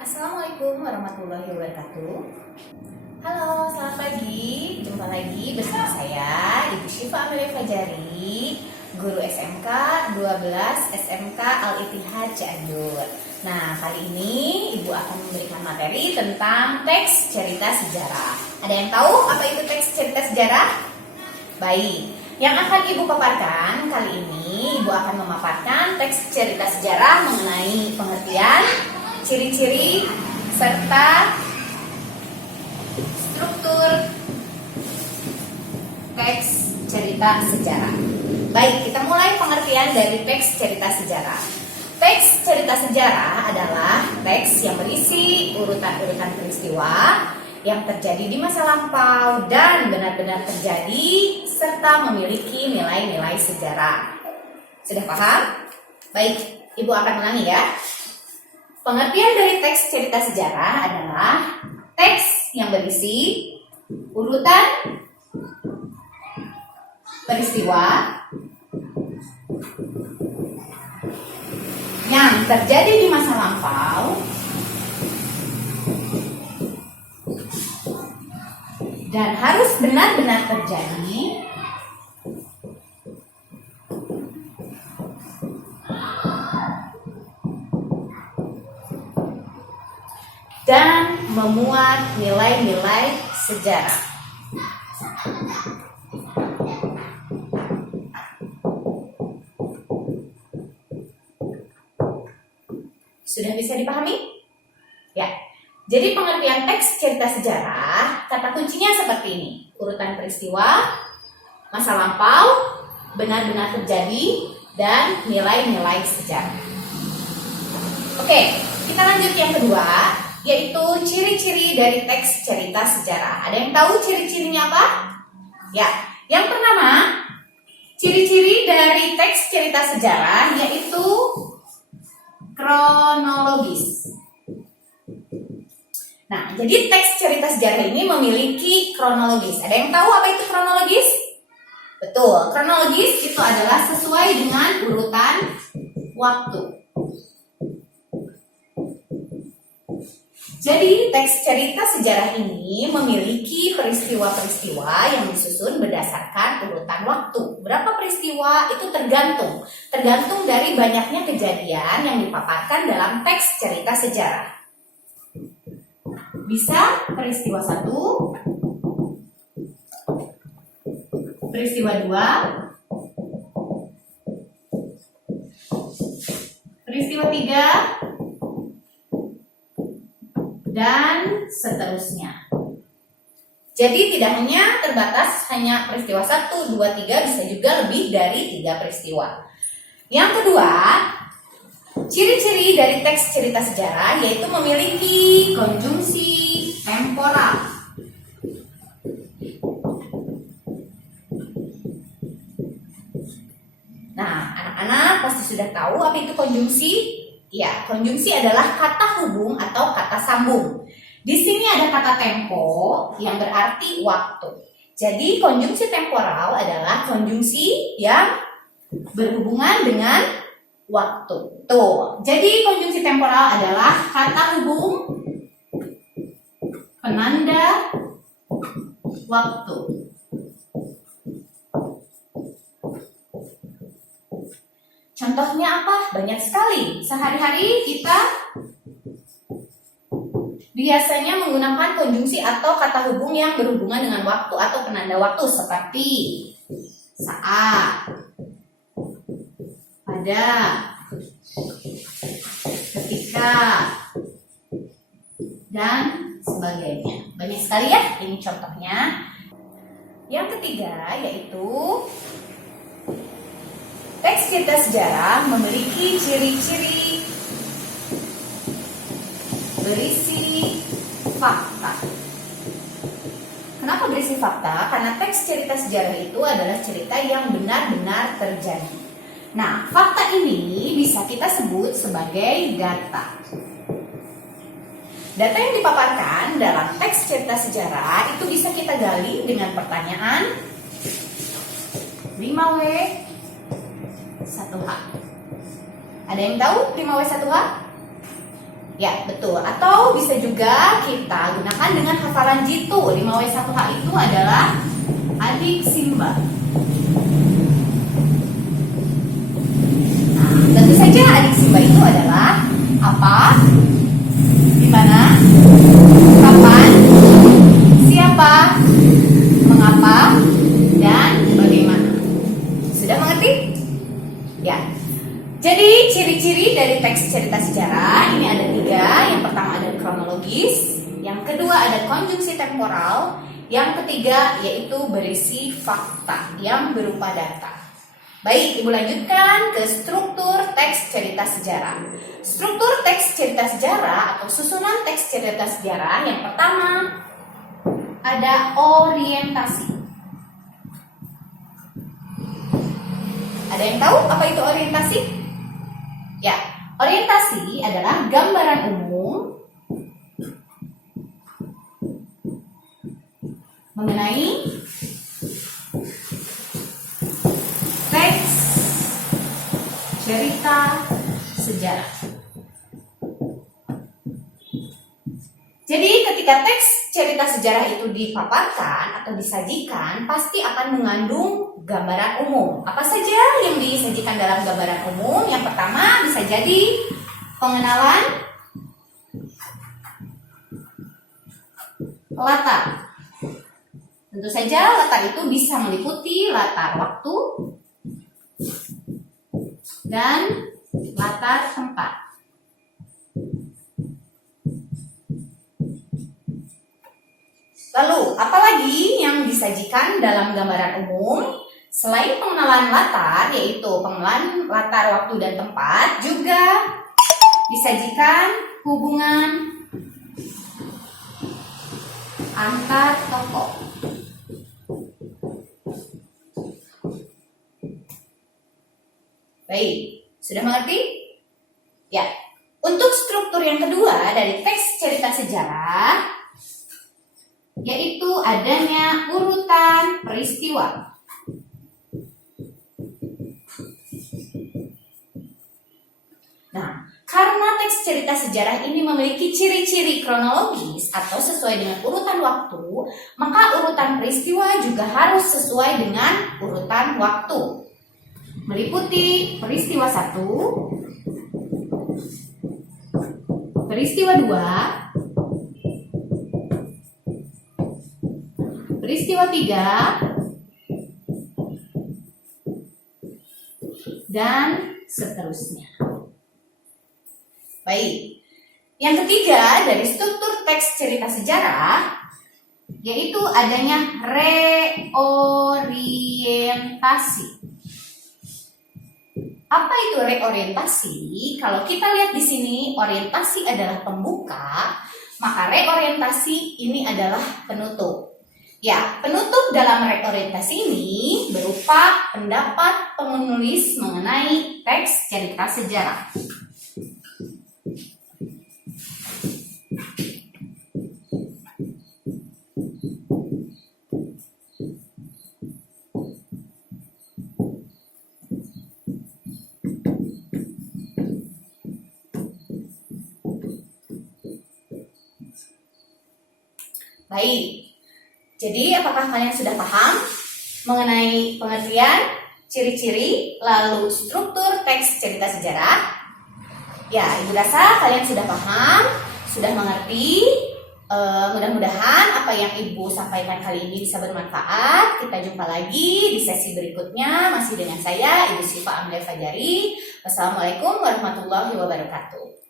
Assalamualaikum warahmatullahi wabarakatuh. Halo, selamat pagi. Jumpa lagi bersama saya, Ibu Syifa Amelia Fajari, guru SMK 12 SMK Al-Ittihad Cianjur. Nah, kali ini Ibu akan memberikan materi tentang teks cerita sejarah. Ada yang tahu apa itu teks cerita sejarah? Baik, yang akan Ibu paparkan kali ini, Ibu akan memaparkan teks cerita sejarah mengenai pengertian, ciri-ciri, serta struktur teks cerita sejarah. Baik, kita mulai pengertian dari teks cerita sejarah. Teks cerita sejarah adalah teks yang berisi urutan-urutan peristiwa yang terjadi di masa lampau dan benar-benar terjadi serta memiliki nilai-nilai sejarah. Sudah paham? Baik, Ibu akan ulangi ya. Pengertian dari teks cerita sejarah adalah teks yang berisi urutan peristiwa yang terjadi di masa lampau dan harus benar-benar terjadi dan memuat nilai-nilai sejarah. Sudah bisa dipahami? Ya. Jadi pengertian teks cerita sejarah, kata kuncinya seperti ini. Urutan peristiwa, masa lampau, benar-benar terjadi, dan nilai-nilai sejarah. Oke, kita lanjut yang kedua, yaitu ciri-ciri dari teks cerita sejarah. Ada yang tahu ciri-cirinya apa? Ya, yang pertama, ciri-ciri dari teks cerita sejarah yaitu kronologis. Nah, jadi teks cerita sejarah ini memiliki kronologis. Ada yang tahu apa itu kronologis? Betul, kronologis itu adalah sesuai dengan urutan waktu. Jadi, teks cerita sejarah ini memiliki peristiwa-peristiwa yang disusun berdasarkan urutan waktu. Berapa peristiwa itu tergantung dari banyaknya kejadian yang dipaparkan dalam teks cerita sejarah. Bisa peristiwa 1, peristiwa 2, peristiwa 3, dan seterusnya. Jadi tidak hanya terbatas hanya peristiwa 1, 2, 3, bisa juga lebih dari 3 peristiwa. Yang kedua, ciri-ciri dari teks cerita sejarah yaitu memiliki konjungsi temporal. Nah, anak-anak pasti sudah tahu apa itu konjungsi? Ya, konjungsi adalah kata hubung atau kata sambung. Di sini ada kata tempo yang berarti waktu. Jadi konjungsi temporal adalah konjungsi yang berhubungan dengan waktu. Tuh, jadi konjungsi temporal adalah kata hubung penanda waktu. Contohnya apa? Banyak sekali. Sehari-hari kita biasanya menggunakan konjungsi atau kata hubung yang berhubungan dengan waktu atau penanda waktu seperti saat, pada, ketika, dan sebagainya. Banyak sekali ya, ini contohnya. Yang ketiga yaitu teks cerita sejarah memiliki ciri-ciri berisi fakta. Kenapa berisi fakta? Karena teks cerita sejarah itu adalah cerita yang benar-benar terjadi. Nah, fakta ini bisa kita sebut sebagai data. Data yang dipaparkan dalam teks cerita sejarah itu bisa kita gali dengan pertanyaan 5W 1H. Ada yang tahu 5W1H? Ya, betul. Atau bisa juga kita gunakan dengan hafalan jitu. 5W1H itu adalah adik Simba. Nah, tentu saja adik Simba itu adalah apa, di mana, kapan, siapa, mengapa, dan bagaimana. Sudah mengerti? Ya. Jadi ciri-ciri dari teks cerita sejarah ini ada 3. Yang pertama ada kronologis, yang kedua ada konjungsi temporal, yang ketiga yaitu berisi fakta yang berupa data. Baik, Ibu lanjutkan ke struktur teks cerita sejarah. Struktur teks cerita sejarah atau susunan teks cerita sejarah yang pertama ada orientasi. Ada yang tahu apa itu orientasi? Ya, orientasi adalah gambaran umum mengenai teks cerita sejarah. Jadi ketika teks cerita sejarah itu dipaparkan atau disajikan, pasti akan mengandung gambaran umum. Apa saja yang disajikan dalam gambaran umum? Yang pertama bisa jadi pengenalan latar. Tentu saja latar itu bisa meliputi latar waktu dan latar tempat. Lalu, apalagi yang disajikan dalam gambaran umum? Selain pengenalan latar, yaitu pengenalan latar waktu dan tempat, juga disajikan hubungan antar tokoh. Baik, sudah mengerti? Ya, untuk struktur yang kedua dari teks cerita sejarah, yaitu adanya urutan peristiwa. Nah, karena teks cerita sejarah ini memiliki ciri-ciri kronologis atau sesuai dengan urutan waktu, maka urutan peristiwa juga harus sesuai dengan urutan waktu. Meliputi peristiwa 1, peristiwa 2, peristiwa 3, dan seterusnya. Baik, yang ketiga dari struktur teks cerita sejarah yaitu adanya reorientasi. Apa itu reorientasi? Kalau kita lihat di sini, orientasi adalah pembuka, maka reorientasi ini adalah penutup. Ya, penutup dalam reorientasi ini berupa pendapat penulis mengenai teks cerita sejarah. Baik. Jadi, apakah kalian sudah paham mengenai pengertian, ciri-ciri, lalu struktur teks cerita sejarah? Ya, Ibu rasa kalian sudah paham, sudah mengerti. Mudah-mudahan apa yang Ibu sampaikan kali ini bisa bermanfaat. Kita jumpa lagi di sesi berikutnya, masih dengan saya, Ibu Syifa Amalia Fajari. Wassalamualaikum warahmatullahi wabarakatuh.